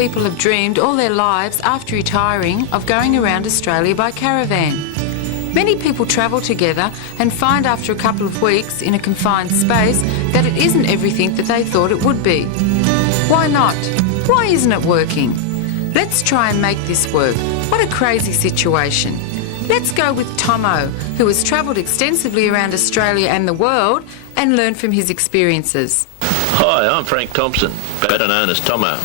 people have dreamed all their lives after retiring of going around Australia by caravan. Many people travel together and find after a couple of weeks in a confined space that it isn't everything that they thought it would be. Why not? Why isn't it working? Let's try and make this work. What a crazy situation. Let's go with Tommo, who has travelled extensively around Australia and the world and learn from his experiences. Hi, I'm Frank Thompson, better known as Tommo.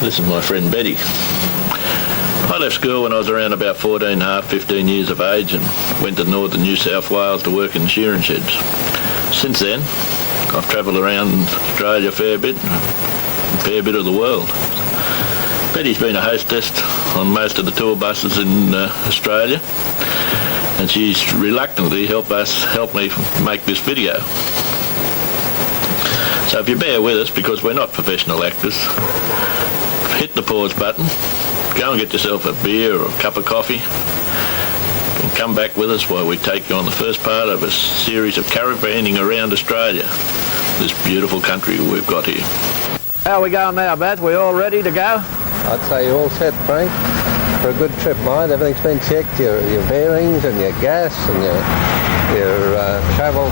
This is my friend Betty. I left school when I was around about 14 and a half, 15 years of age and went to northern New South Wales to work in shearing sheds. Since then, I've travelled around Australia a fair bit of the world. Betty's been a hostess on most of the tour buses in Australia, and she's reluctantly helped me make this video. So if you bear with us, because we're not professional actors, hit the pause button, go and get yourself a beer or a cup of coffee, and come back with us while we take you on the first part of a series of caravanning around Australia, this beautiful country we've got here. How are we going now, Matt? We all ready to go? I'd say you're all set, Frank, for a good trip, mate. Everything's been checked, your bearings and your gas and your travel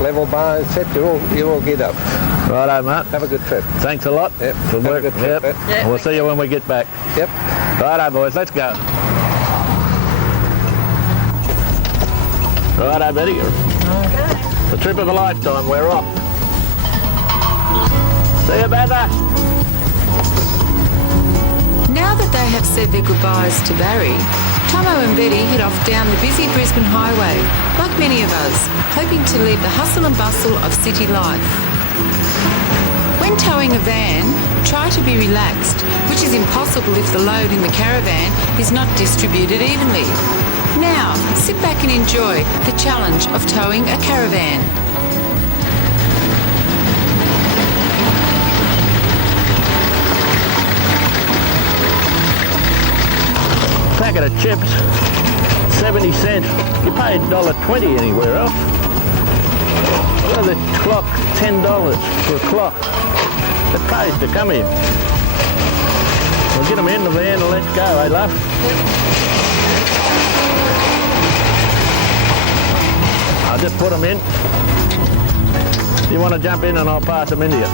level bar is set. You're all geared up. Righto, mate. Have a good trip. Thanks a lot. Yep. Good work. Have a good trip. Yep. Yep. We'll see you when we get back. Yep. Righto, boys. Let's go. Righto, Betty. Okay. The trip of a lifetime. We're off. See you, Betty. Now that they have said their goodbyes to Barry, Tommo and Betty head off down the busy Brisbane highway, like many of us, hoping to leave the hustle and bustle of city life. When towing a van, try to be relaxed, which is impossible if the load in the caravan is not distributed evenly. Now, sit back and enjoy the challenge of towing a caravan. Packet of chips, 70 cents. You pay $1.20 anywhere else. Look at the clock, $10 for a clock. It pays to come here. We'll get them in the van and let's go, eh, love? I'll just put them in. You want to jump in and I'll pass them into you.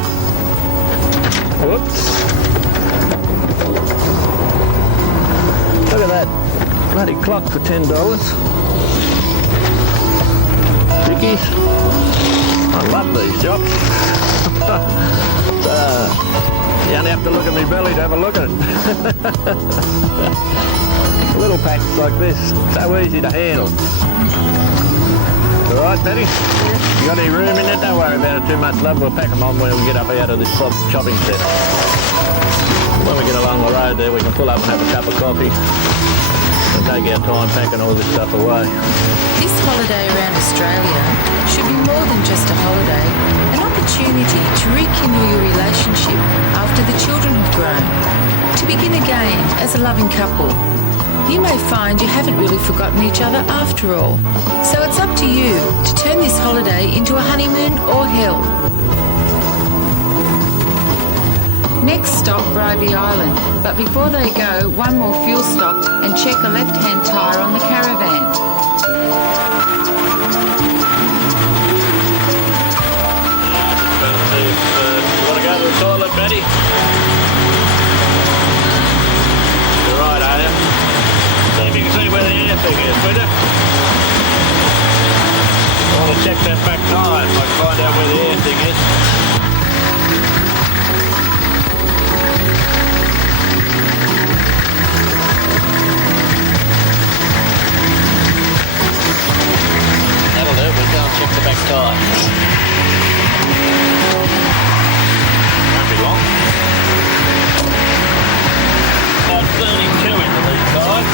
Whoops. Look at that bloody clock for $10. Dickies. I love these shops. You only have to look at my belly to have a look at it. Little packets like this, so easy to handle. All right, Betty? You got any room in it? Don't worry about it too much, love. We'll pack them on when we get up out of this chopping set. When we get along the road there, we can pull up and have a cup of coffee and take our time packing all this stuff away. This holiday around Australia should be more than just a holiday, an opportunity to rekindle your relationship after the children have grown, to begin again as a loving couple. You may find you haven't really forgotten each other after all, so it's up to you to turn this holiday into a honeymoon or hell. Next stop, Bribie Island, but before they go, one more fuel stop and check a left-hand tyre on the caravan. Want to go to the toilet, Betty? You're right, are you? See if you can see where the air thing is, will you? I want to check that back tyre so I can find out where the air thing is. That'll do, we'll go and check the back tyre. Won't be long. About 32 into these tyres.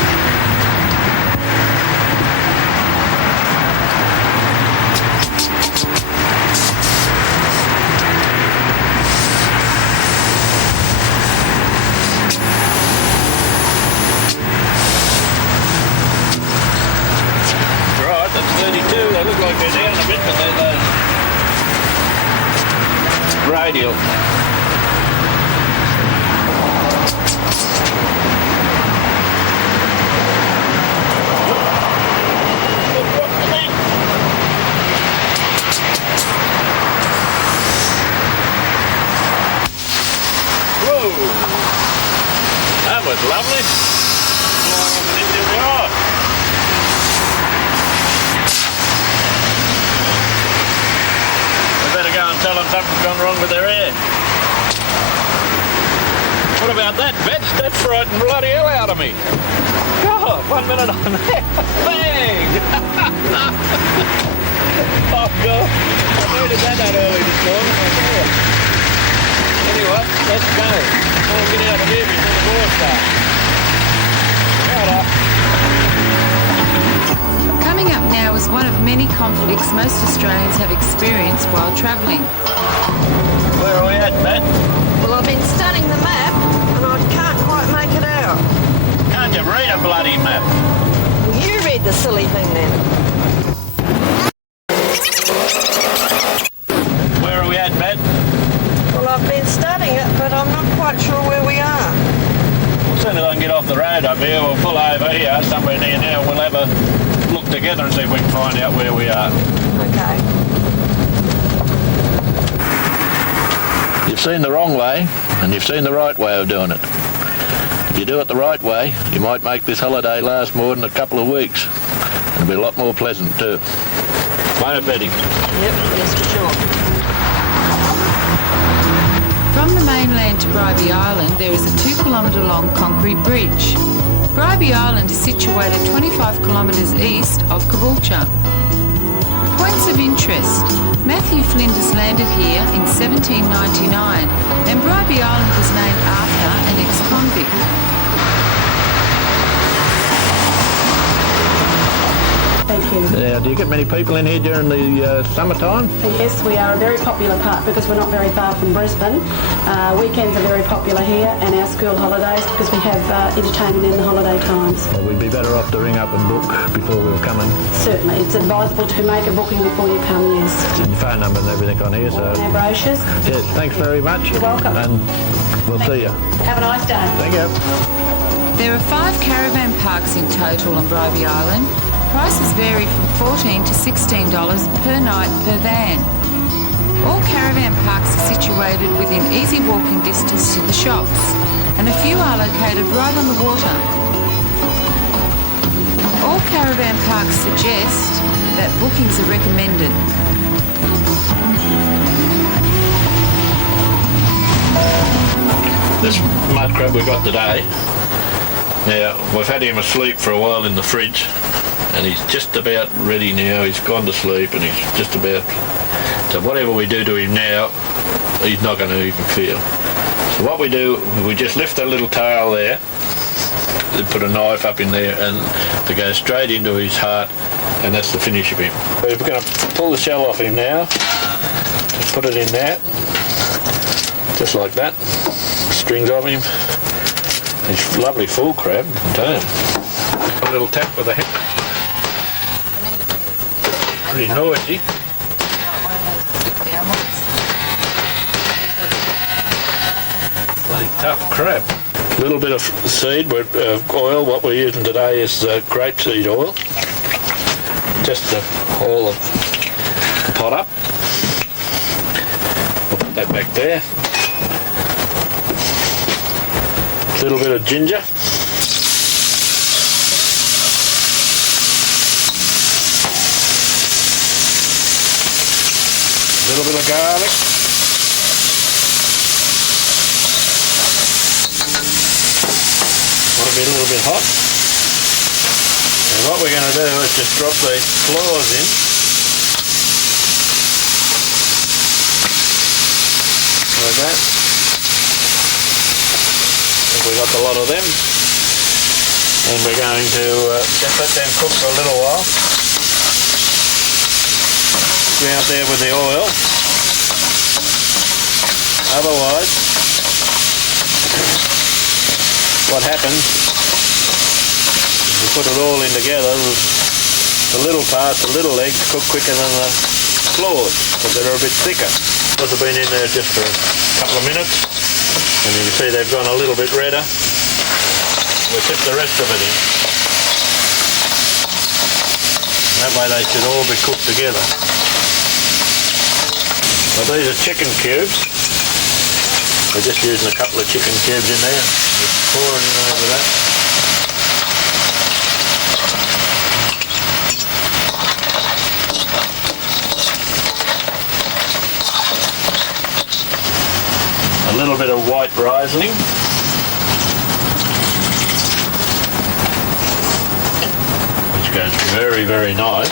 Right, that's 32. They look like they're down a bit, but they're the radial. was lovely. Into the eye. We better go and tell them something's gone wrong with their air. What about that, Betts? That frightened bloody hell out of me. God, 1 minute on there. Bang! Oh, God. I needed that early this morning. Anyway, let's go. I'll get out of here before the war starts. Coming up now is one of many conflicts most Australians have experienced while travelling. Where are we at, Matt? Well, I've been studying the map and I can't quite make it out. Can't you read a bloody map? You read the silly thing then. Where are we at, Matt? Well, I've been studying it, but I'm not quite sure where we are. As soon as I can get off the road up here, we'll pull over here, somewhere near now, and we'll have a look together and see if we can find out where we are. Okay. You've seen the wrong way, and you've seen the right way of doing it. If you do it the right way, you might make this holiday last more than a couple of weeks. It'll be a lot more pleasant too. Won't it, Betty? Yep, yes for sure. From the mainland to Bribie Island, there is a 2 kilometre long concrete bridge. Bribie Island is situated 25 kilometres east of Caboolture. Points of interest. Matthew Flinders landed here in 1799 and Bribie Island was named after an ex-convict. Thank you. Now, do you get many people in here during the summertime? Yes, we are a very popular park because we're not very far from Brisbane. Weekends are very popular here and our school holidays because we have entertainment in the holiday times. Well, we'd be better off to ring up and book before we were coming. Certainly, it's advisable to make a booking before you come, yes. And your phone number and everything on here, so... On our brochures. Yes, thanks very much. You're welcome. And we'll see you. Have a nice day. Thank you. There are 5 caravan parks in total on Bribie Island. Prices vary from $14 to $16 per night per van. All caravan parks are situated within easy walking distance to the shops, and a few are located right on the water. All caravan parks suggest that bookings are recommended. This mud crab we got today, now we've had him asleep for a while in the fridge and he's just about ready now. He's gone to sleep and he's just about, so whatever we do to him now, he's not going to even feel. So what we do, we just lift that little tail there, put a knife up in there and to go straight into his heart, and that's the finish of him. We're going to pull the shell off him now, just put it in there, just like that. Strings of him. He's a lovely full crab, don't it? A little tap with a hip. Pretty noisy. Bloody tough crab. A little bit of seed, oil. What we're using today is grapeseed oil. Just to haul the pot up. We'll put that back there. A little bit of ginger. A little bit of garlic. Want to be a little bit hot. And what we're going to do is just drop the claws in. Like that. We got a lot of them, and we're going to just let them cook for a little while. Be out there with the oil. Otherwise, what happens is we put it all in together. The little parts, the little legs, cook quicker than the claws, because they're a bit thicker. Those have been in there just for a couple of minutes. And you can see they've gone a little bit redder. We'll tip the rest of it in. That way they should all be cooked together. Well, these are chicken cubes. We're just using a couple of chicken cubes in there. pour it in over that. A little bit of white Riesling. Which goes very, very nice.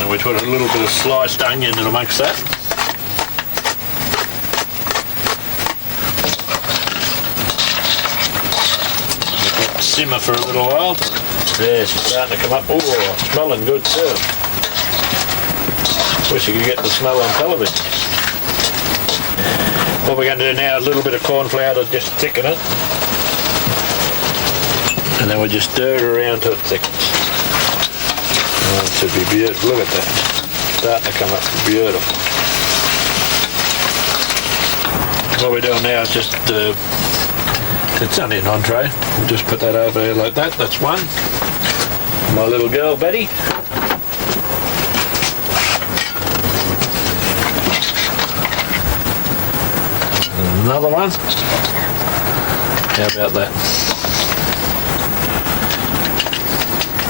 And we put a little bit of sliced onion in amongst that. Let it simmer for a little while. There, she's starting to come up. Oh, smelling good too. Wish you could get the smell on television. What we're going to do now is a little bit of corn flour to just thicken it. And then we'll just stir it around till it thickens. Oh, it should be beautiful. Look at that. Starting to come up beautiful. What we're doing now is just, it's only an entree. We'll just put that over here like that. That's one. My little girl, Betty. Another one. How about that?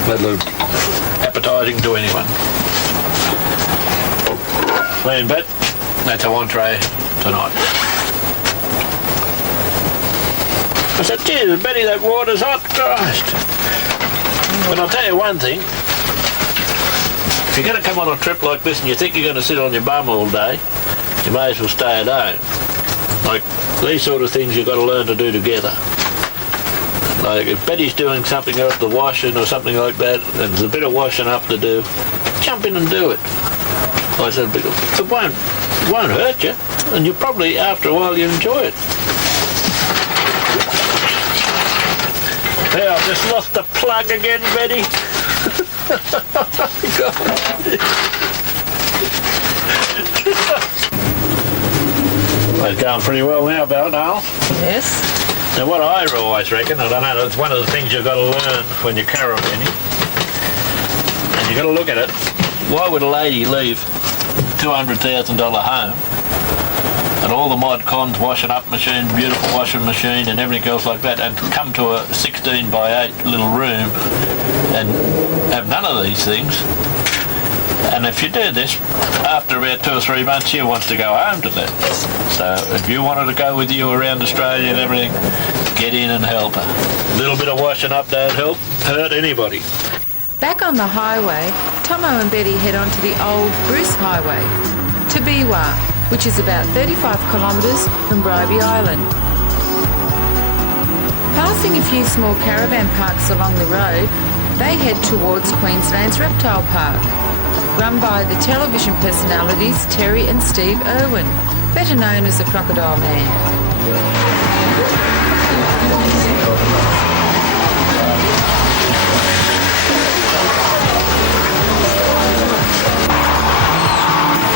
That look appetising to anyone. Clean bit. That's our entree tonight. I said, geez, Betty, that water's hot. Christ. But I'll tell you one thing. If you're going to come on a trip like this and you think you're going to sit on your bum all day, you may as well stay at home. Like, these sort of things you've got to learn to do together. Like, if Betty's doing something like the washing or something like that, and there's a bit of washing up to do, jump in and do it. I said, it won't hurt you, and you probably, after a while, you enjoy it. There, I've just lost the plug again, Betty. It's going pretty well now, Al. Yes. Now what I always reckon, I don't know, it's one of the things you've got to learn when you're caravanning, and you've got to look at it. Why would a lady leave $200,000 home and all the mod cons, washing up machine, beautiful washing machine and everything else like that, and come to a 16 by 8 little room and have none of these things? And if you do this, after about 2 or 3 months, she wants to go home to that. So if you wanted to go with you around Australia and everything, get in and help her. A little bit of washing up don't hurt anybody. Back on the highway, Tommo and Betty head on to the old Bruce Highway to Biwa, which is about 35 kilometres from Bribie Island. Passing a few small caravan parks along the road, they head towards Queensland's Reptile Park, run by the television personalities Terry and Steve Irwin, better known as the Crocodile Man.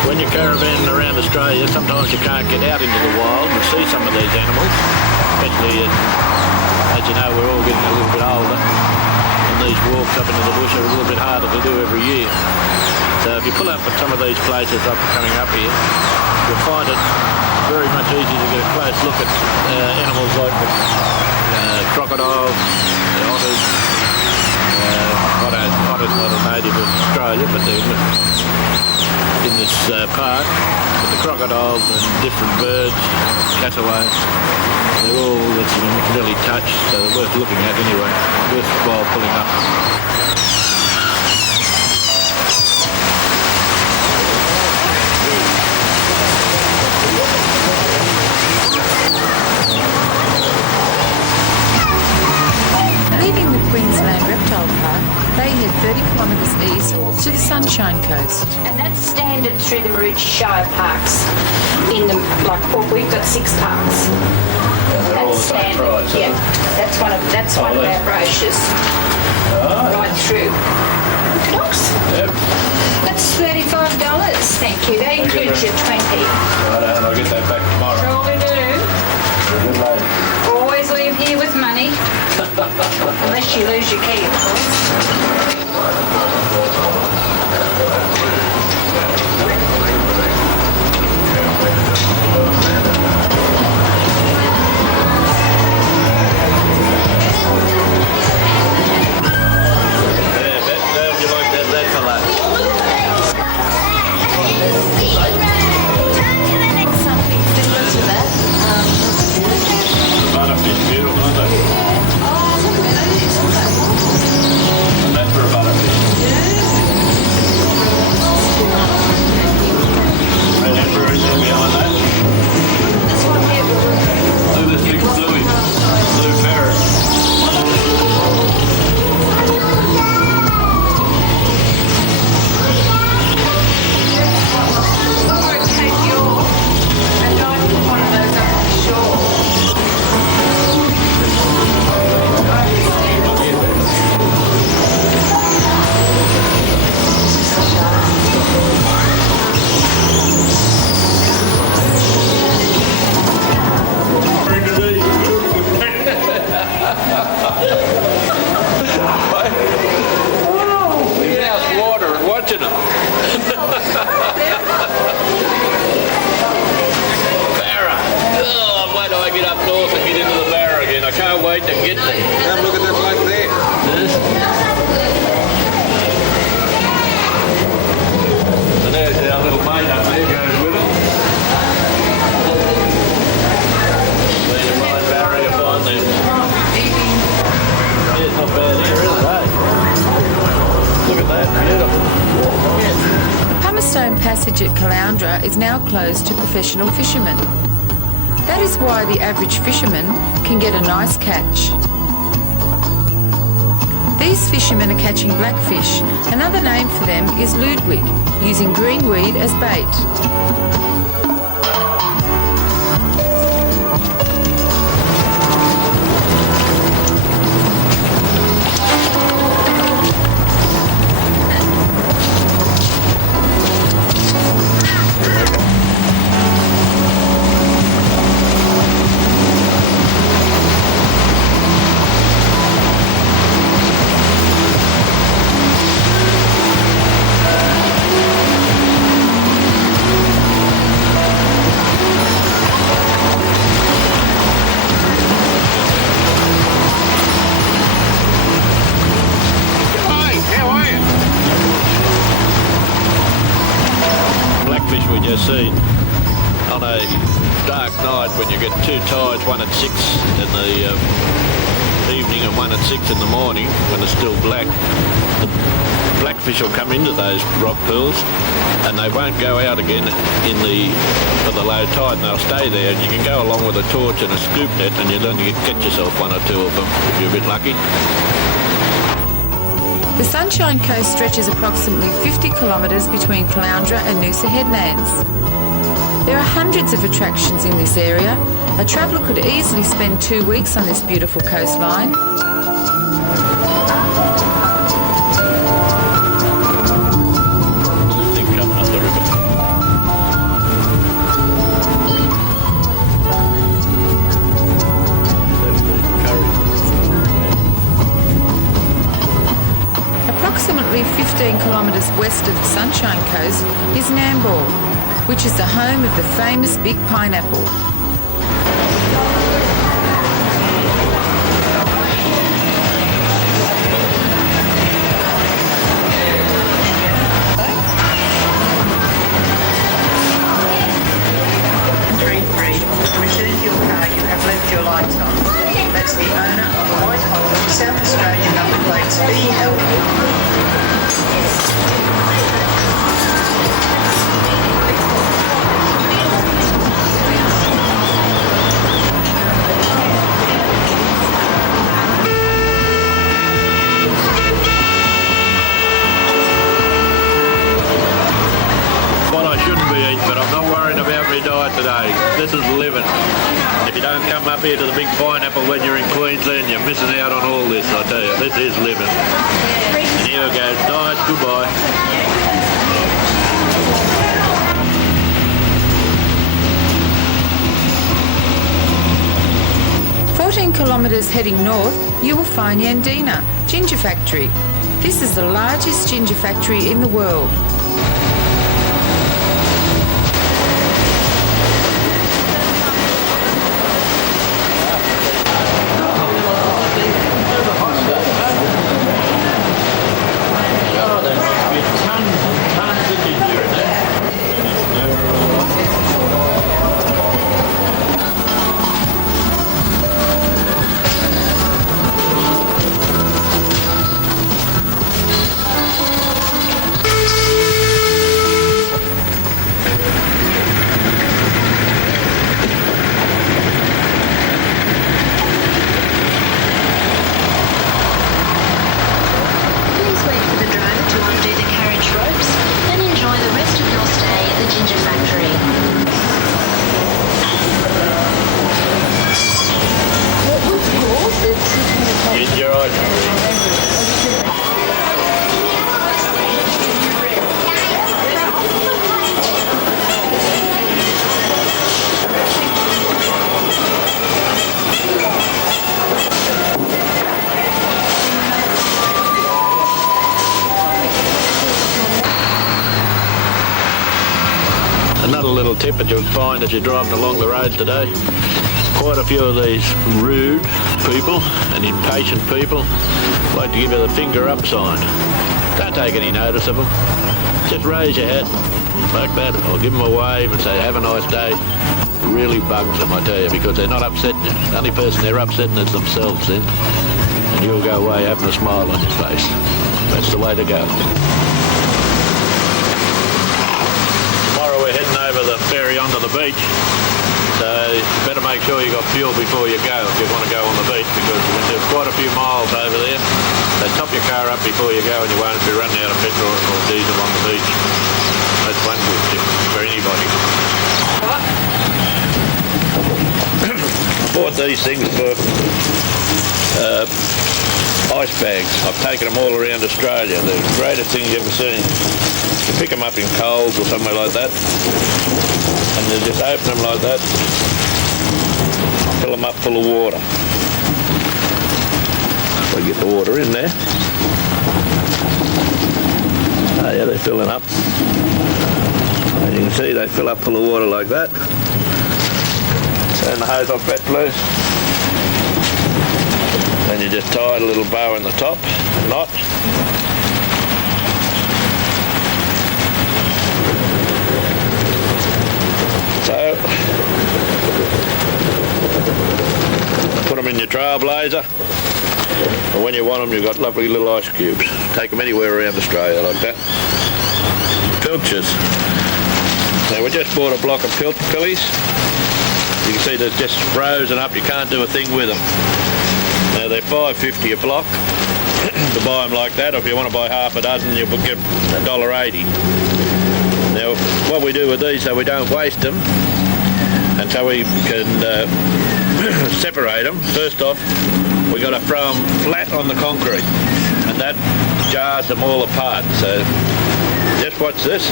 When you're caravanning around Australia, sometimes you can't get out into the wild and see some of these animals, especially as you know, we're all getting a little bit older, and these walks up into the bush are a little bit harder to do every year. So if you pull up at some of these places up coming up here, you'll find it very much easy to get a close look at animals like the crocodiles, the otters. Otters not a native of Australia, but they're in this park. But the crocodiles and different birds, cassowaries, they're all nearly touched, so they're worth looking at anyway. Worthwhile pulling up. Leaving the Queensland Reptile Park, they head 30 kilometres east to the Sunshine Coast. And that's standard through the Maroochy-Shire parks. We've got 6 parks. They're all the same price. Yeah, that's one of our brochures. Right through. Dogs? Yep. That's $35. Thank you. That includes your 20. Right, I'll get that back tomorrow. Surely do. You're a good lady. Always leave here with money. Unless you lose your key, of course. wait to get there. Have a look at that bloke there. Yes. And there's our little mate up there goes with it. There's a mine barrier behind them. Yeah, it's not bad here, is it? Look at that, beautiful. The Pummerstone Passage at Caloundra is now closed to professional fishermen. That is why the average fisherman can get a nice catch. These fishermen are catching blackfish. Another name for them is Ludwig, using greenweed as bait. Blackfish we just seen on a dark night when you get two tides, one at 6 in the evening and one at 6 in the morning when it's still black. The blackfish will come into those rock pools and they won't go out again for the low tide, and they'll stay there, and you can go along with a torch and a scoop net and you'll only catch yourself one or two of them if you're a bit lucky. The Sunshine Coast stretches approximately 50 kilometres between Caloundra and Noosa headlands. There are hundreds of attractions in this area. A traveller could easily spend 2 weeks on this beautiful coastline. Thing coming up the river. Approximately 15 kilometres west of the Sunshine Coast is Nambour, which is the home of the famous big pineapple. Return to your car, you have left your lights on. That's the owner of the white Holden South Australian number plates BL. What I shouldn't be eating, but I'm not worrying about my diet today. This is living. If you don't come up here to the big pineapple when you're in Queensland, you're missing out on all this, I tell you. This is living. And here we go. Diet, goodbye. 14 kilometres heading north, you will find Yandina Ginger Factory. This is the largest ginger factory in the world. little tip that you'll find as you're driving along the road today. Quite a few of these rude people and impatient people like to give you the finger up sign. Don't take any notice of them. Just raise your hat like that, or give them a wave and say, have a nice day. It really bugs them, I tell you, because they're not upsetting you. The only person they're upsetting is themselves then. And you'll go away having a smile on your face. That's the way to go. Tomorrow we're heading over the ferry onto the beach. So you better make sure you got fuel before you go if you want to go on the beach, because there's quite a few miles over there. So top your car up before you go and you won't be running out of petrol or diesel on the beach. That's one good tip for anybody. I bought these things for ice bags. I've taken them all around Australia. They're the greatest thing you've ever seen. You pick them up in Coles or somewhere like that, and you just open them like that, fill them up full of water. So get the water in there. Oh yeah, they're filling up. As you can see, they fill up full of water like that. Turn the hose off that loose. Then you just tie a little bow in the top, knot. So, put them in your Trailblazer. And when you want them, you've got lovely little ice cubes. Take them anywhere around Australia like that. Pilchers. Now we just bought a block of pillies. You can see they're just frozen up. You can't do a thing with them. Now they're $5.50 a block to buy them like that. Or if you want to buy half a dozen, you'll get $1.80. Now what we do with these so we don't waste them, and so we can separate them, first off we got to throw them flat on the concrete, and that jars them all apart. So just watch this.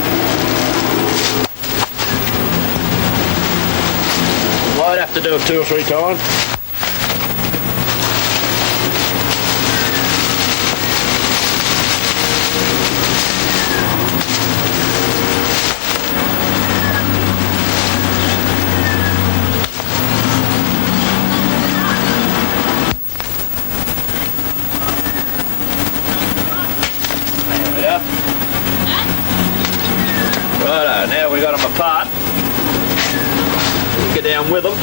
Might have to do it 2 or 3 times. Righto, now we got them apart. Get down with them.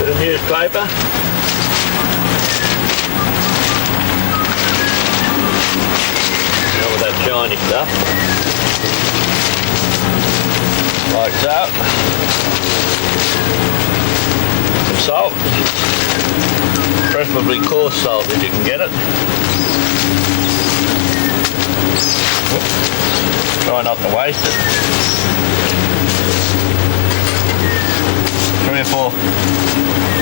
Bit of newspaper. Now with that shiny stuff. Like so. Some salt. Preferably coarse salt if you can get it. Try not to waste it. 3 or 4,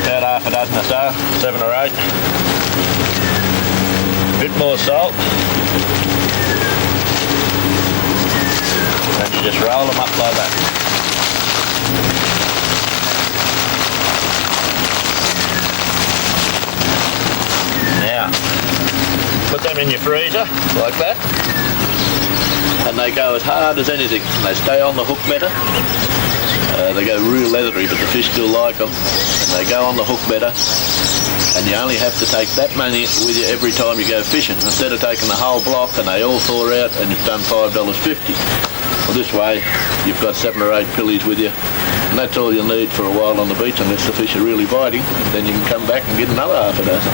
about half a dozen or so, 7 or 8. A bit more salt. And you just roll them up like that. Now, put them in your freezer like that. And they go as hard as anything. They stay on the hook better. They go real leathery, but the fish still like them. And they go on the hook better. And you only have to take that many with you every time you go fishing, instead of taking the whole block and they all thaw out and you've done $5.50. Well, this way you've got 7 or 8 pillies with you, and that's all you'll need for a while on the beach, unless the fish are really biting. Then you can come back and get another half a dozen.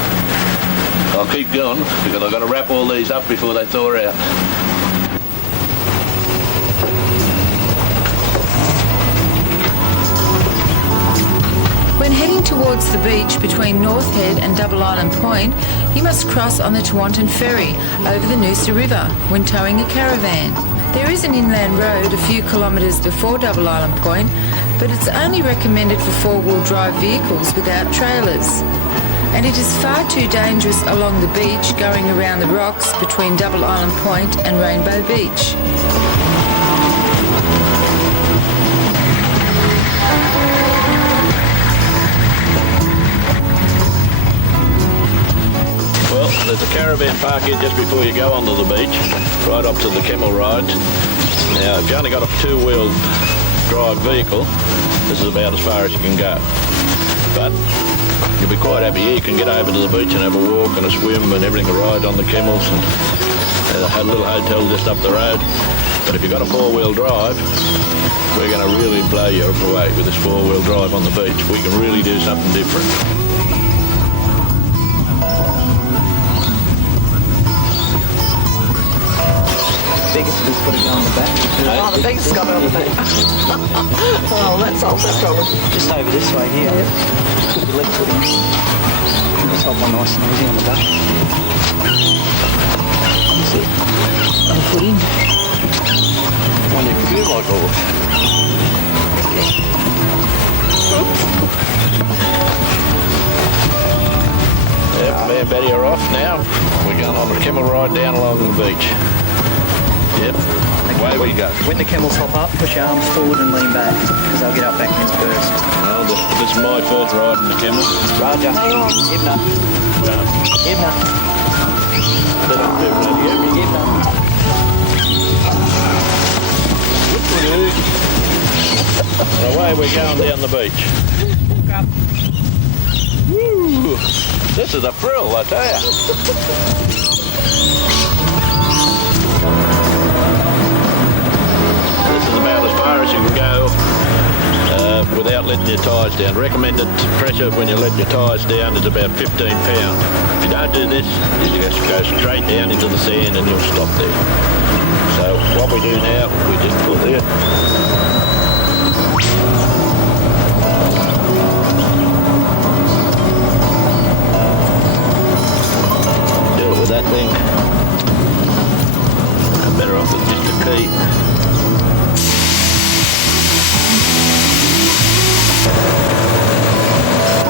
I'll keep going because I've got to wrap all these up before they thaw out. When heading towards the beach between North Head and Double Island Point, you must cross on the Tewantin Ferry over the Noosa River when towing a caravan. There is an inland road a few kilometres before Double Island Point, but it's only recommended for 4-wheel drive vehicles without trailers. And it is far too dangerous along the beach going around the rocks between Double Island Point and Rainbow Beach. There's a caravan park here just before you go onto the beach, right up to the camel rides. Now, if you only got a 2-wheel drive vehicle, this is about as far as you can go. But you'll be quite happy here. You can get over to the beach and have a walk and a swim and everything, a ride on the camels, and had a little hotel just up the road. But if you've got a four-wheel drive, we're going to really blow you away with this four-wheel drive on the beach. We can really do something different. Biggest is put it on the back. Oh, the biggest got it on the back. Oh, that solves that problem. Just over this way here. Put your left foot in. Just hold one nice and easy on the back. That's it. Other foot in. One you can feel like a horse. Yep, me and Betty are off now. We're going on a camel ride down along the beach. Yep, away we go. When the camels hop up, push your arms forward and lean back, because they'll get up backwards first. Well, this is my first ride in the camel. Roger. Hang on. Ibna. Ibna. They don't do bloody every Ibna. And away we're going down the beach. Woo! This is a thrill, I tell you. This is about as far as you can go without letting your tyres down. Recommended pressure when you let your tyres down is about 15 pounds. If you don't do this, you just go straight down into the sand and you'll stop there. So what we do now, we just put there. Deal with that thing. I'm better off with just a key.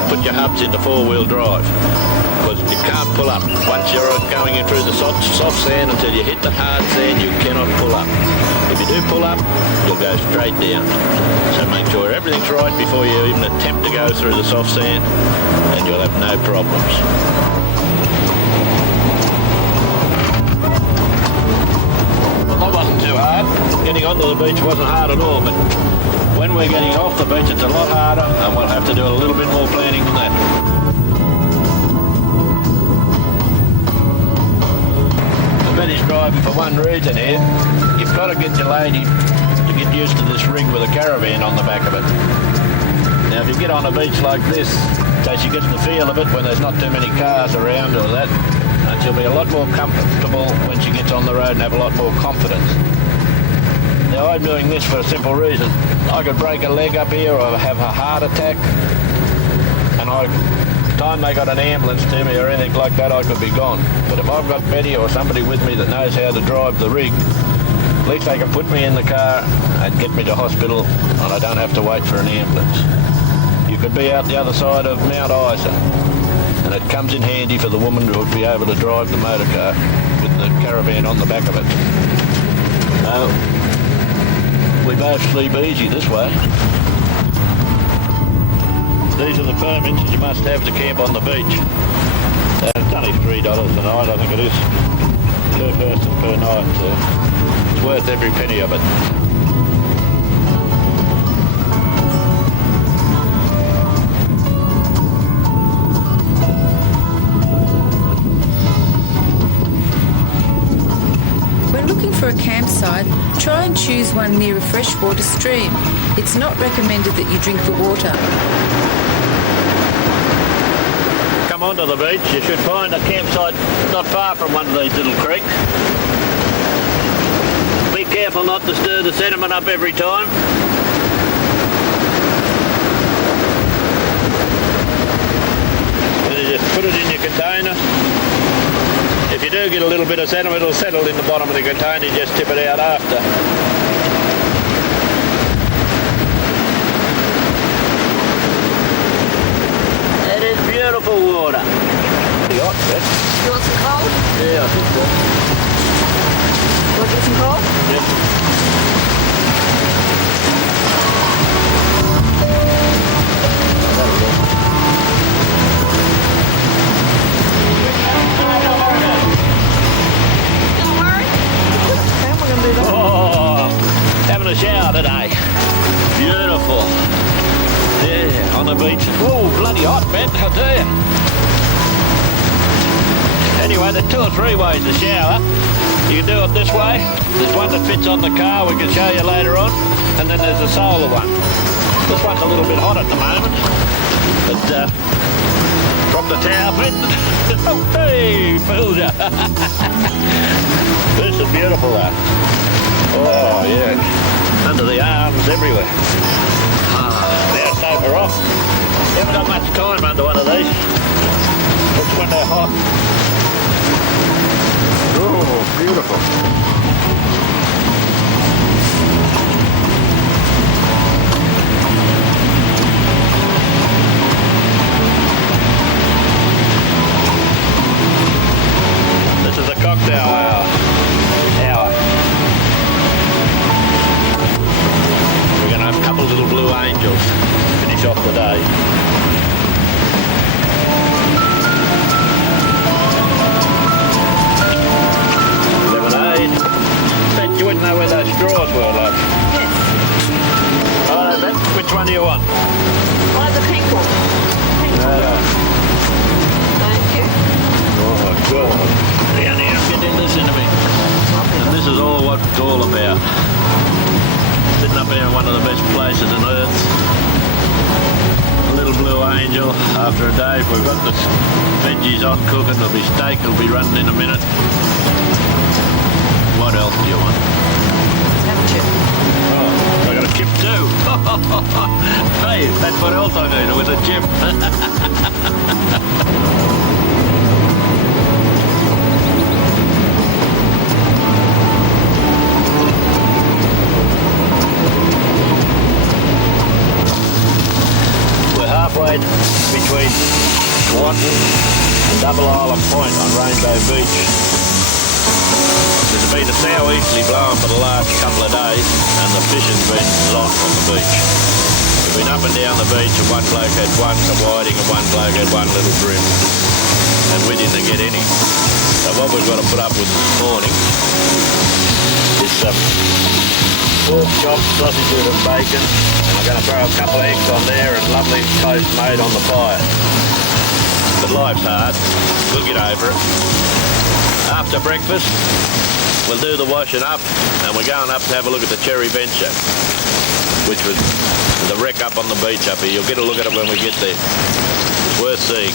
Put your hubs into four-wheel drive, because you can't pull up. Once you're going in through the soft sand until you hit the hard sand, you cannot pull up. If you do pull up, you'll go straight down. So make sure everything's right before you even attempt to go through the soft sand, and you'll have no problems. Well, that wasn't too hard. Getting onto the beach wasn't hard at all, but when we're getting off the beach, it's a lot harder, and we'll have to do a little bit more planning than that. The Betty's driving for one reason here. You've got to get your lady to get used to this rig with a caravan on the back of it. Now, if you get on a beach like this, so she gets the feel of it when there's not too many cars around or that, and she'll be a lot more comfortable when she gets on the road and have a lot more confidence. Now, I'm doing this for a simple reason. I could break a leg up here or have a heart attack, and by the time they got an ambulance to me or anything like that, I could be gone. But if I've got Betty or somebody with me that knows how to drive the rig, at least they can put me in the car and get me to hospital, and I don't have to wait for an ambulance. You could be out the other side of Mount Isa, and it comes in handy for the woman who would be able to drive the motor car with the caravan on the back of it. We both sleep easy this way. These are the permits that you must have to camp on the beach. It's only $3 a night, I think it is, per person per night, so it's worth every penny of it. For a campsite, try and choose one near a freshwater stream. It's not recommended that you drink the water. Come onto the beach, you should find a campsite not far from one of these little creeks. Be careful not to stir the sediment up every time. Then you just put it in your container. If you do get a little bit of sediment, it'll settle in the bottom of the container, you just tip it out after. It is beautiful water. Pretty hot, Beth. You want some cold? Yeah, I think so. Want to get some cold? Yep. Oh, having a shower today. on the beach. Oh, bloody hot, man, I tell you. Anyway, there's 2 or 3 ways to shower. You can do it this way. There's one that fits on the car, we can show you later on. And then there's the solar one. This one's a little bit hot at the moment. But drop the towel in. Oh, hey, fooled ya. This is beautiful, though. Oh, yeah. Under the arms, everywhere. Now soap her off. You haven't got much time under one of these. It's when they're hot. Oh, beautiful. This is a cocktail hour. We're going to have a couple of little blue angels finish off the day. You wouldn't know where those straws were, love. Yes. Righto, Ben. Which one do you want? Oh, the pink one. Pink one. Thank you. Oh, God. Down here, get in this into me. And this is all what it's all about. Sitting up here in one of the best places on earth. A little blue angel. After a day, if we've got the veggies on cooking, there'll be steak, it'll be running in a minute. What else do you want? Have a chip. Oh, I got a chip too. Hey, that's what else I need. It was a chip. We're halfway between Swanton and Double Island Point on Rainbow Beach. There's been a southeasterly blowing for the last couple of days and the fishing's been lost on the beach. We've been up and down the beach and one bloke had one whiting and one bloke had one little bream and we didn't get any. So what we've got to put up with this morning is some pork chops, sausages and bacon, and I'm going to throw a couple of eggs on there and lovely toast made on the fire. But life's hard, we'll get over it. After breakfast, we'll do the washing up and we're going up to have a look at the Cherry Venture, which was the wreck up on the beach up here. You'll get a look at it when we get there. It's worth seeing.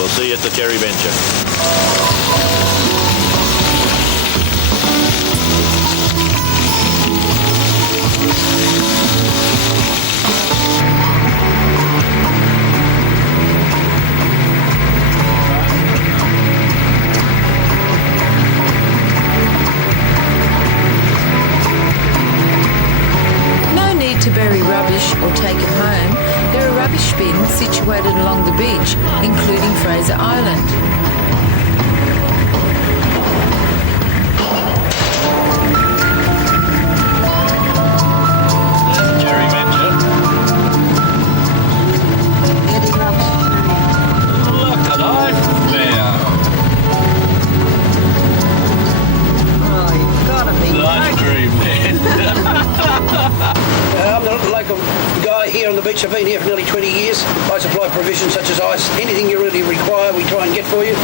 We'll see you at the Cherry Venture. To bury rubbish or take it home, there are rubbish bins situated along the beach, including Fraser Island. There's the Cherry Venture. Eddie loves Look at that there. Oh, you've got to be Ice cream, man. I'm the local guy here on the beach. I've been here for nearly 20 years. I supply provisions such as ice. Anything you really require, we try and get for you.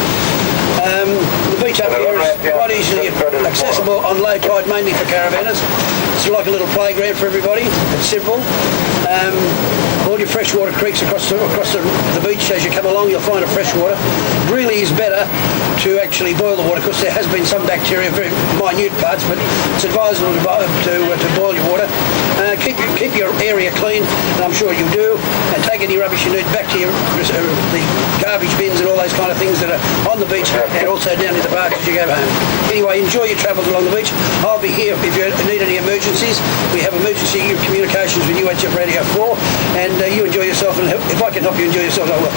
The beach up here is quite easily accessible on low tide, mainly for caravanners. It's like a little playground for everybody. It's simple. All your freshwater creeks across the beach, as you come along, you'll find a freshwater. It really is better to actually boil the water because there has been some bacteria, very minute parts, but it's advisable to boil your water. Keep your area clean, and I'm sure you do, and take any rubbish you need back to the garbage bins and all those kind of things that are on the beach and also down in the barge as you go home. Anyway, enjoy your travels along the beach. I'll be here if you need any emergencies. We have emergency communications with UHF Radio 4, and you enjoy yourself, and if I can help you enjoy yourself, I will.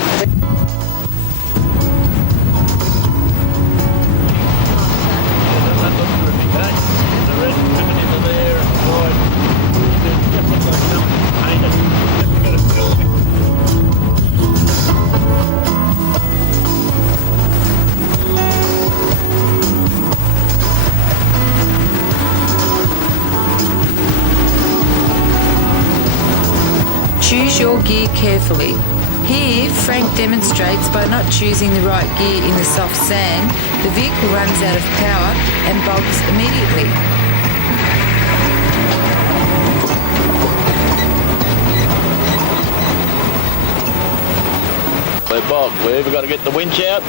Choose Choose your gear carefully. Here, Frank demonstrates by not choosing the right gear in the soft sand, the vehicle runs out of power and bogs immediately. We're bogged. We've either got to get the winch out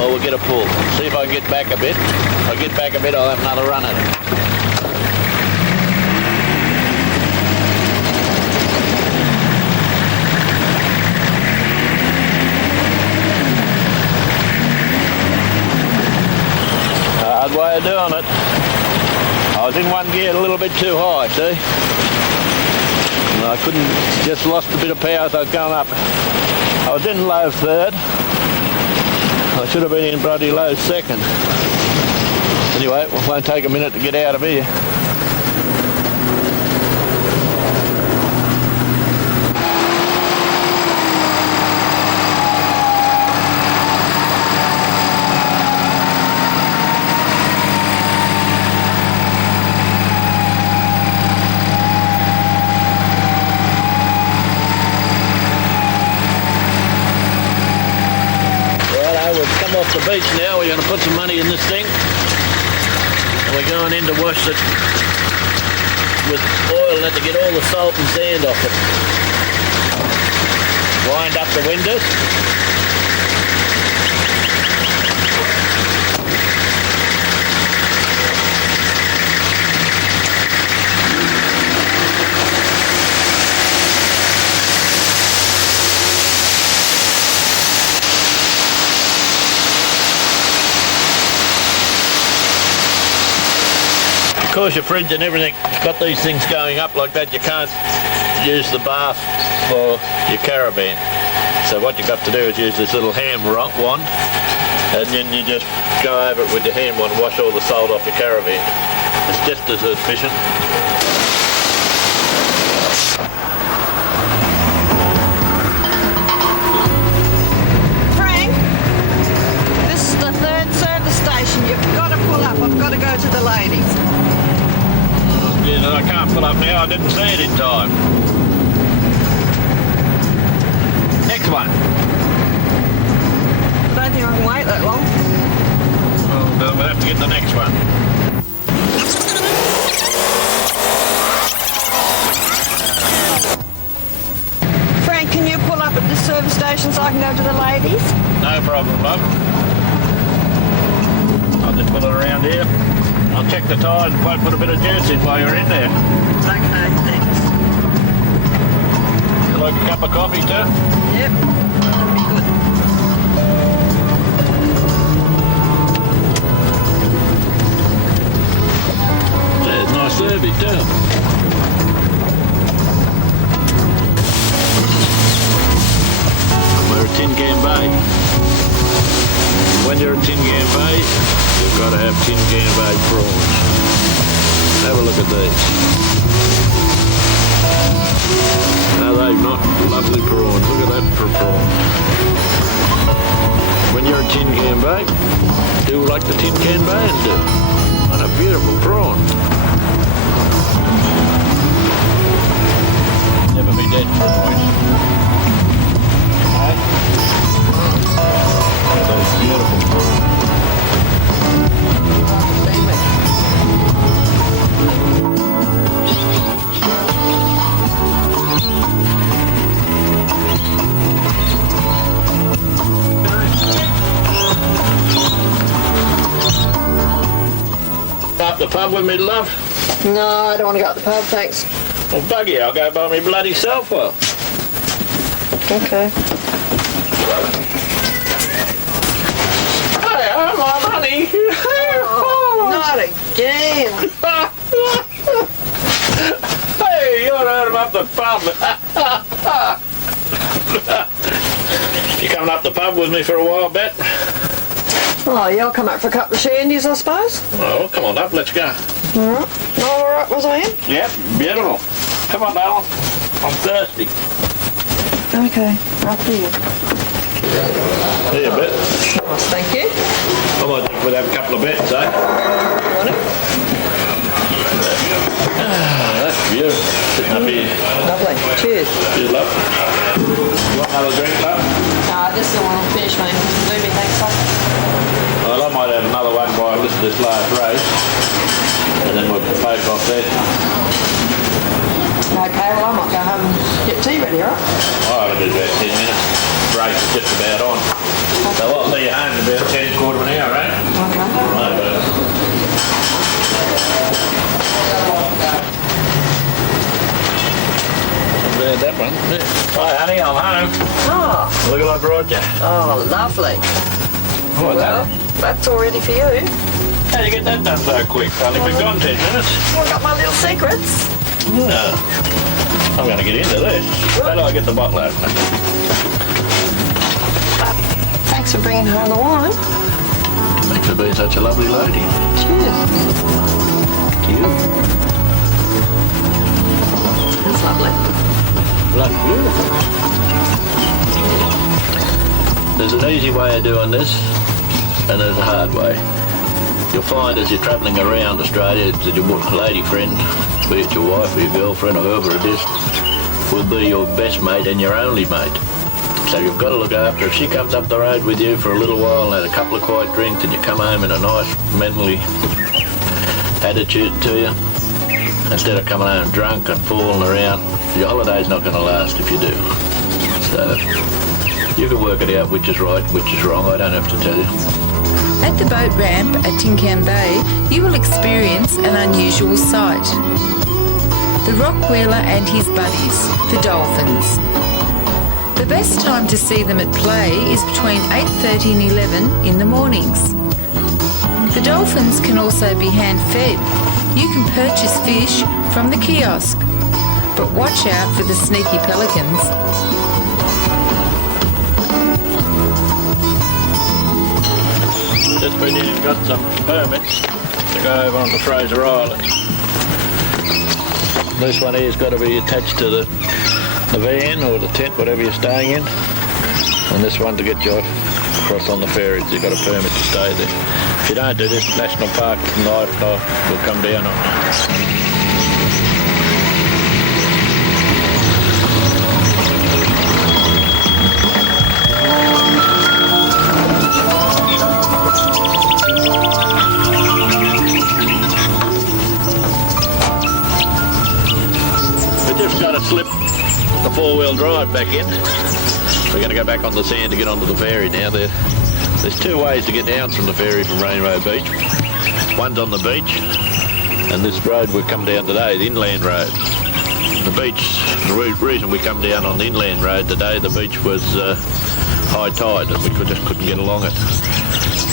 or we'll get a pull. See if I can get back a bit. If I get back a bit, I'll have another run at it. Hard way of doing it. I was in one gear a little bit too high, see? And I couldn't, just lost a bit of power as I was going up. I was in low third. I should have been in bloody low second. Anyway, it won't take a minute to get out of here. Off the beach now, we're going to put some money in this thing and we're going in to wash it with oil and that to get all the salt and sand off it. Wind up the windows. Of course, your fridge and everything got these things going up like that. You can't use the bath for your caravan. So what you've got to do is use this little hand wand, and then you just go over it with your hand wand and wash all the salt off your caravan. It's just as efficient. Frank, this is the third service station. You've got to pull up. I've got to go to the ladies. Yeah, I can't pull up now. I didn't see it in time. Next one. I don't think I can wait that long. Well, we'll have to get the next one. Frank, can you pull up at the service station so I can go to the ladies? No problem, love. I'll just put it around here. I'll check the tyres and won't put a bit of juice in while you're in there. Okay, thanks. You like a cup of coffee too? Yep, that'll be good. There's nice service too. We're at Tin Can Bay. When you're at Tin Can Bay, you've got to have Tin Can Bay prawns. Have a look at these. Are they not lovely prawns? Look at that for prawns. When you're at Tin Can Bay, do like the Tin Can Bayers do. What a beautiful prawn. Never be dead for a point. Okay? Look at those beautiful prawns. Up the pub with me, love? No, I don't want to go to the pub, thanks. Well, buggy, I'll go by me bloody self, well. Okay. Hey, my money. Oh, not again. Hey, you ought to heard him up the pub. You coming up the pub with me for a while, Bet? Oh, yeah, I'll come out for a couple of shandies, I suppose. Oh, come on up, let's go. All right. All right, was I in? Yep, beautiful. Come on, Alan. I'm thirsty. Okay, after you. Here, Bet. Nice, thank you. I might think we'll have a couple of bets, eh? Want it? Ah, that's beautiful. too. Sitting up here. Lovely. Cheers. Cheers, love. You want another drink, love? This is the one I'll finish, mate. Do me, thanks, love. Well, I might have another one while I listen to this last race. And then we'll both off there. Okay, well, I might go home and get tea ready, all right? Oh, it'll be about 10 minutes. Break is just about on. So I'll see you home in about 10, quarter of an hour, right? Okay. Right, that one. Hi, honey, I'm home. Oh, Look what I brought you. oh, lovely. What, Well, that's all ready for you. How'd you get that done so quick? Only been gone 10 minutes. I've got my little secrets. No. I'm going to get into this. How do I get the bottle open? Thanks for bringing home the wine. Thanks for being such a lovely lady. Cheers. You? That's lovely. Bloody beautiful. There's an easy way of doing this, and there's a hard way. You'll find as you're travelling around Australia that your lady friend, be it your wife or your girlfriend or whoever it is, will be your best mate and your only mate. So you've got to look after her. If she comes up the road with you for a little while and had a couple of quiet drinks and you come home in a nice manly attitude to you, instead of coming home drunk and fooling around, your holiday's not going to last if you do. So you can work it out which is right, which is wrong. I don't have to tell you. At the boat ramp at Tin Can Bay, you will experience an unusual sight. The rock wheeler and his buddies, the dolphins. The best time to see them at play is between 8:30 and 11 in the mornings. The dolphins can also be hand-fed. You can purchase fish from the kiosk, but watch out for the sneaky pelicans. Just been in and got some permits to go over onto Fraser Island. This one here's got to be attached to the van or the tent, whatever you're staying in. And this one to get you across on the ferry. You've got a permit to stay there. If you don't do this, National Park knife will come down on you. Slip the four-wheel drive back in. We're going to go back on the sand to get onto the ferry now. There's two ways to get down from the ferry from Rainbow Beach. One's on the beach, and this road we've come down today, the inland road. The beach, the reason we come down on the inland road today, the beach was high tide and we just couldn't get along it.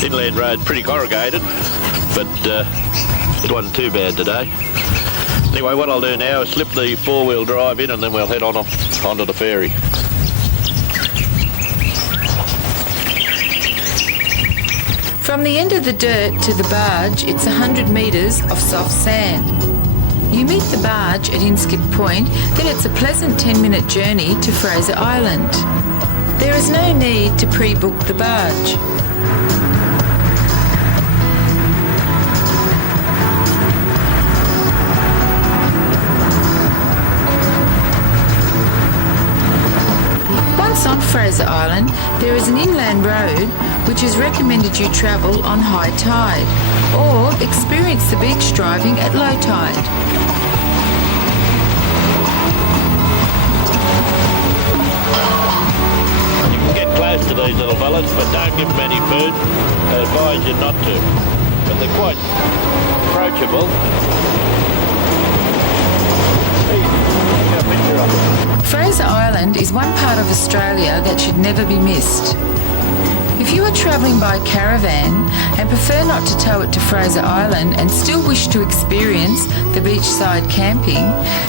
The inland road's pretty corrugated, but it wasn't too bad today. Anyway, what I'll do now is slip the four-wheel drive in and then we'll head on onto the ferry. From the end of the dirt to the barge, it's 100 metres of soft sand. You meet the barge at Inskip Point, then it's a pleasant 10-minute journey to Fraser Island. There is no need to pre-book the barge. Once on Fraser Island, there is an inland road which is recommended you travel on high tide or experience the beach driving at low tide. You can get close to these little fellas, but don't give them any food. I advise you not to. But they're quite approachable. Fraser Island is one part of Australia that should never be missed. If you are travelling by caravan and prefer not to tow it to Fraser Island and still wish to experience the beachside camping,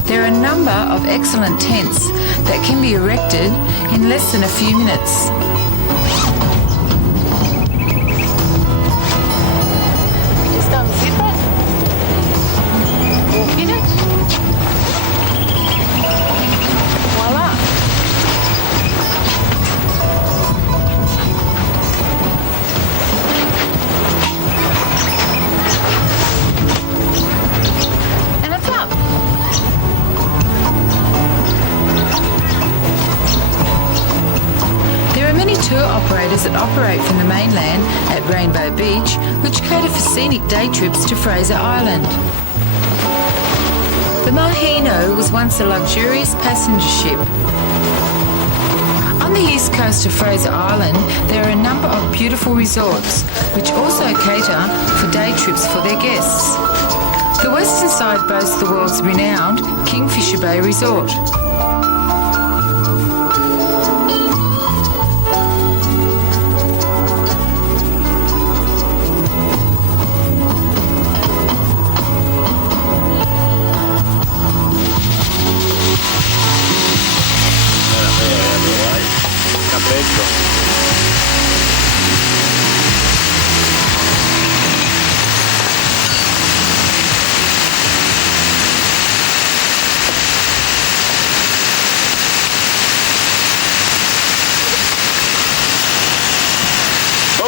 there are a number of excellent tents that can be erected in less than a few minutes. We just unzip it, walk in it. Voila! And it's up. tour operators that operate from the mainland at Rainbow Beach, which cater for scenic day trips to Fraser Island. The Mahino was once a luxurious passenger ship. On the east coast of Fraser Island, there are a number of beautiful resorts, which also cater for day trips for their guests. The western side boasts the world's renowned Kingfisher Bay Resort.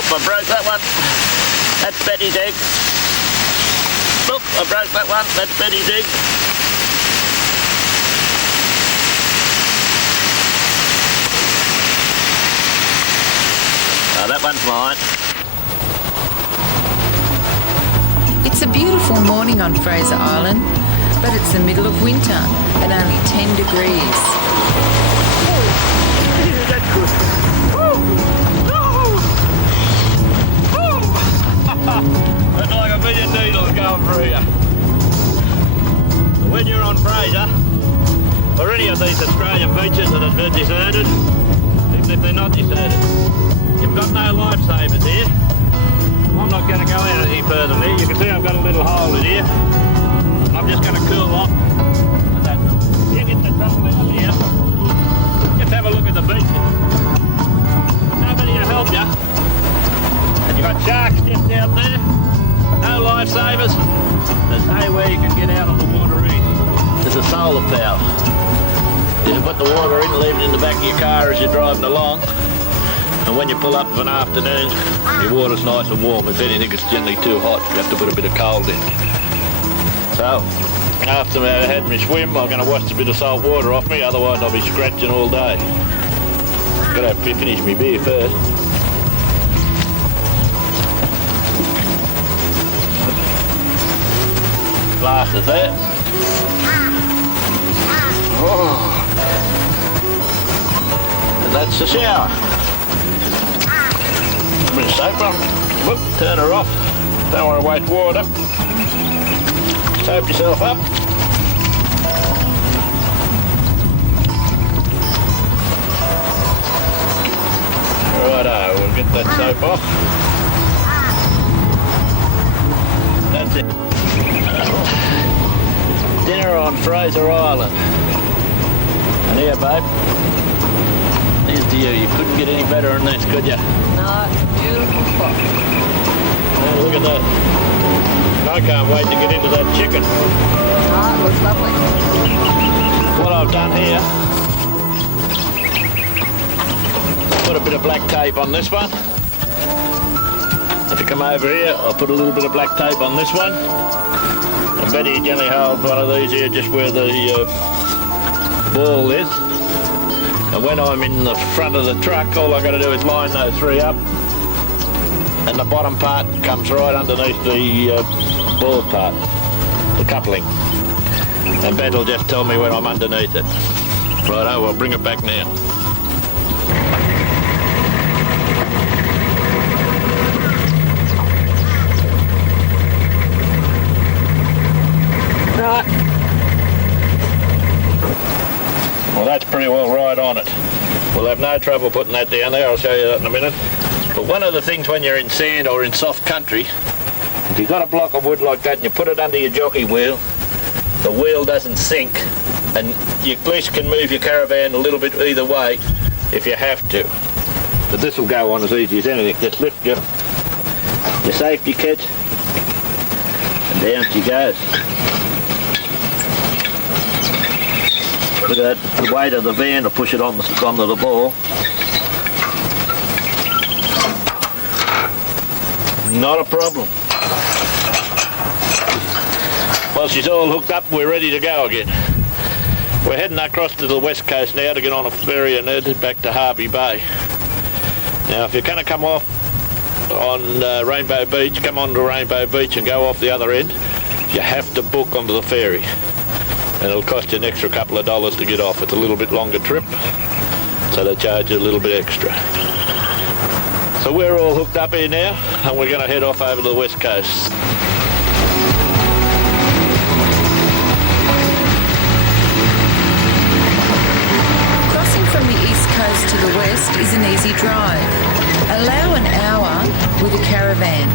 I broke that one. That's Betty's egg. Look, I broke that one. That's Betty's egg. Oh, that one's mine. It's a beautiful morning on Fraser Island, but it's the middle of winter and only 10 degrees. Oh, that's good. That's like a million needles going through you. When you're on Fraser, or any of these Australian beaches that are deserted, even if they're not deserted, you've got no lifesavers here. I'm not going to go out any further than here. You can see I've got a little hole in here. I'm just going to cool off. You get the trouble out here. Just have a look at the beach. Nobody to help you. And you've got sharks just out there, no lifesavers. There's nowhere you can get out of the water easy. There's a solar power. You put the water in, leave it in the back of your car as you're driving along, and when you pull up of an afternoon, your water's nice and warm. If anything, it's generally too hot, you have to put a bit of cold in. So, after I had my swim, I'm going to wash a bit of salt water off me, otherwise I'll be scratching all day. Got to finish my beer first. Glasses there. Oh. And that's the shower. A bit of soap on. Whoop, turn her off. Don't want to waste water. Soap yourself up. Righto, we'll get that soap off. That's it. Dinner on Fraser Island. And here, babe, here's to you. You couldn't get any better than this, could you? No, it's a beautiful spot. Oh, look at that. I can't wait to get into that chicken. No, it looks lovely. What I've done here, put a bit of black tape on this one. If you come over here, I'll put a little bit of black tape on this one. And Betty generally holds one of these here just where the ball is. And when I'm in the front of the truck, all I've got to do is line those three up. And the bottom part comes right underneath the ball part, the coupling. And Bet will just tell me when I'm underneath it. Righto, I'll bring it back now. Right. Well, that's pretty well right on it. We'll have no trouble putting that down there. I'll show you that in a minute. But one of the things when you're in sand or in soft country, if you've got a block of wood like that and you put it under your jockey wheel, the wheel doesn't sink, and you at least can move your caravan a little bit either way if you have to. But this will go on as easy as anything. Just lift your safety kit and down she goes. Look at that, the weight of the van to push it onto the ball. Not a problem. Well, she's all hooked up, we're ready to go again. We're heading across to the west coast now to get on a ferry and head back to Harvey Bay. Now, if you're going to come off on Rainbow Beach, come on to Rainbow Beach and go off the other end, you have to book onto the ferry. And it'll cost you an extra couple of dollars to get off. It's a little bit longer trip, so they charge you a little bit extra. So we're all hooked up here now, and we're going to head off over to the west coast. Crossing from the east coast to the west is an easy drive. Allow an hour with a caravan.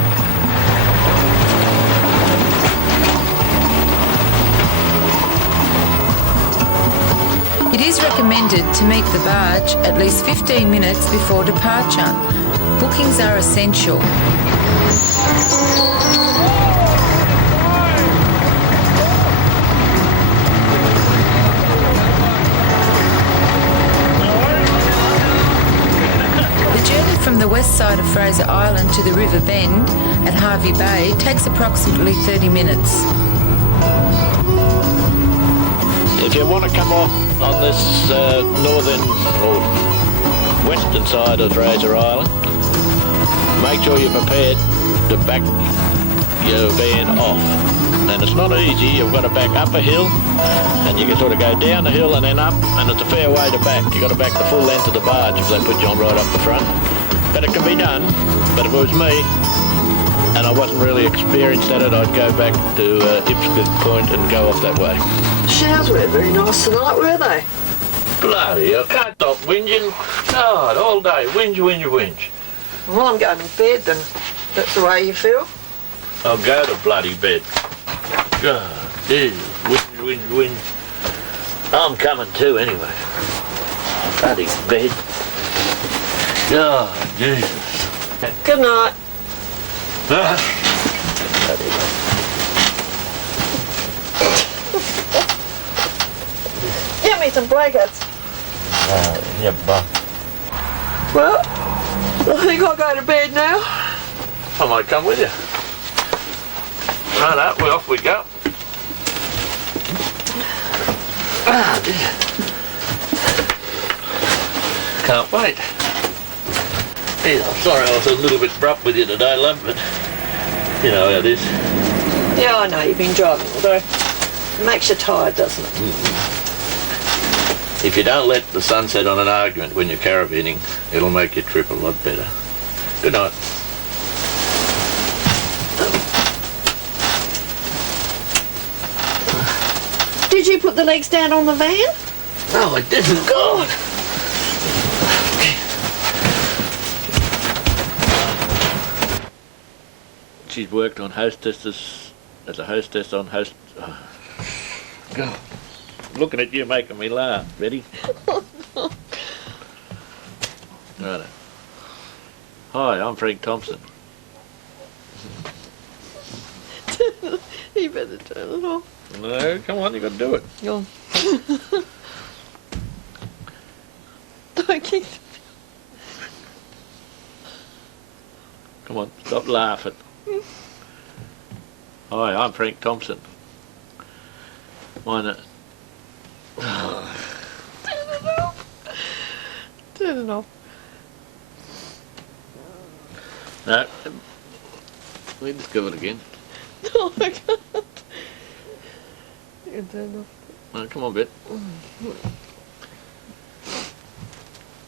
It is recommended to meet the barge at least 15 minutes before departure. Bookings are essential. The journey from the west side of Fraser Island to the River Bend at Harvey Bay takes approximately 30 minutes. If you want to come off on this northern or western side of Fraser Island, make sure you're prepared to back your van off. And it's not easy. You've got to back up a hill, and you can sort of go down the hill and then up, and it's a fair way to back. You've got to back the full length of the barge if they put you on right up the front. But it can be done. But if it was me, and I wasn't really experienced at it, I'd go back to Ipswich Point and go off that way. Showers were very nice tonight, were they? Bloody, I can't stop whinging. God, all day. Whinge, whinge, whinge. Well, I'm going to bed, then. That's the way you feel? I'll go to bloody bed. God, Jesus. Whinge, whinge, whinge. I'm coming too, anyway. Bloody bed. God, Jesus. Good night. Bloody hell. Get me some blankets. Yeah, but Well, I think I'll go to bed now. I might come with you. Right, well, off we go. Ah, dear. Can't wait. Yeah, I'm sorry I was a little bit abrupt with you today, love, but you know how it is. Yeah, I know, you've been driving all day. It makes you tired, doesn't it? If you don't let the sun set on an argument when you're caravanning, it'll make your trip a lot better. Good night. Did you put the legs down on the van? No, I didn't. God. She's worked on hostesses as a hostess on host. Oh. God. Looking at you making me laugh, Betty. Righto. Hi, I'm Frank Thompson. You better turn it off. No, come on, you got to do it. Go on. Don't keep... Come on, stop laughing. Hi, I'm Frank Thompson. Mine. Turn it off. Turn it off. No. We just go it again. No, I can't. You can turn it off. No, come on, Bet.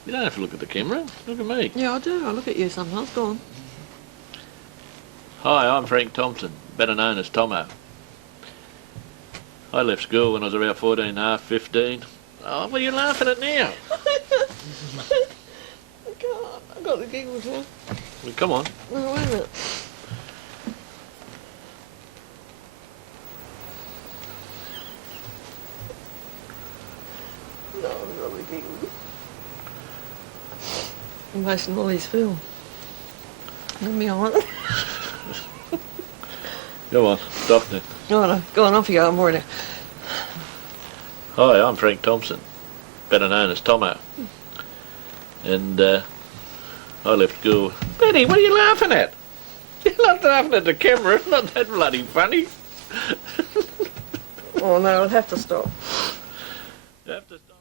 You don't have to look at the camera. Look at me. Yeah, I do. I look at you sometimes. Go on. Hi, I'm Frank Thompson, better known as Tommo. I left school when I was about 14 and a half, 15. Oh, what are you laughing at now? I can't. I've got the giggles now. Well, come on. No, wait a minute. No, I've got the giggles. I'm wasting all these film. Let me on. Go on, stop there. No, go on, off you go. I'm worried. Hi, I'm Frank Thompson, better known as Tommo. And I left school. Betty, what are you laughing at? You're not laughing at the camera. It's not that bloody funny. Oh no, I'll have to stop. You have to stop.